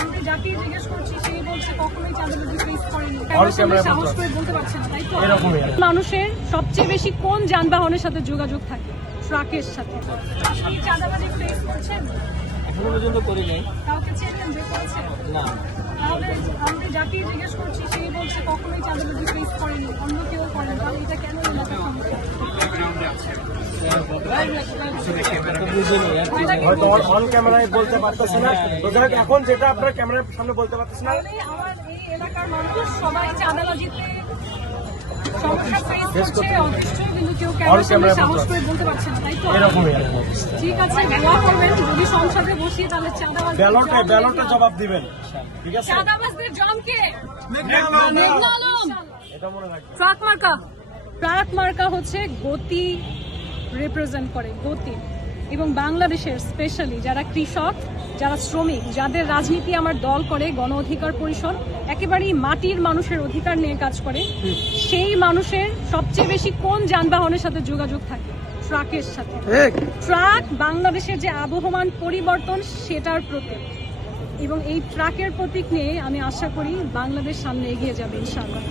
আমি যাকে জিজ্ঞেস করছি সেই বলছে কখনোই চাঁদাবাজি ফেস করেনি। সাহস করে বলতে পারছে না, তাই তো? মানুষের সবচেয়ে বেশি কোন যানবাহনের সাথে যোগাযোগ থাকে? ট্রাকের সাথে। আপনি চাঁদাবাজি ফেস করছেন? এখনো পর্যন্ত করি নাই। কাউকে চেনেন যে করেছে? না। তাহলে আমি যাকে জিজ্ঞেস করছি সেই বলছে কখনোই চাঁদাবাজি ফেস করেনি, অন্য কেউ করে, তাহলে এটা কেন এলাকার সমস্যা? হয়তো অন ক্যামেরায় বলতে পারতেছে না, তো যাই হোক এখন যেটা আপনার ক্যামেরার সামনে বলতে পারতেছে না। তাহলে আমার এই এলাকার মানুষ সবাই চাঁদাবাজিতে সমস্যা ফেস করছে, অবশ্যই, কিন্তু কেউ ক্যামেরার সামনে সাহস করে বলতে পারছে না, তাই তো? ঠিক আছে, দোয়া করবেন যদি সংসদে বসি তাহলে চাঁদাবাজ ব্যালটে জবাব দিবেন, ঠিক আছে? চাঁদাবাজদের জমকে এটা মনে রাখবেন। ট্রাক মার্কা হচ্ছে গতি রিপ্রেজেন্ট করে, গতি। এবং বাংলাদেশের স্পেশালি যারা কৃষক, যারা শ্রমিক, যাদের রাজনীতি আমার দল করে, গণ অধিকার পরিষদ একেবারেই মাটির মানুষের অধিকার নিয়ে কাজ করে, সেই মানুষের সবচেয়ে বেশি কোন যানবাহনের সাথে যোগাযোগ থাকে? ট্রাকের সাথে। ট্রাক বাংলাদেশের যে আবহমান পরিবর্তন সেটার প্রতীক, এবং এই ট্রাকের প্রতীক নিয়ে আমি আশা করি বাংলাদেশ সামনে এগিয়ে যাবে ইনশাআল্লাহ।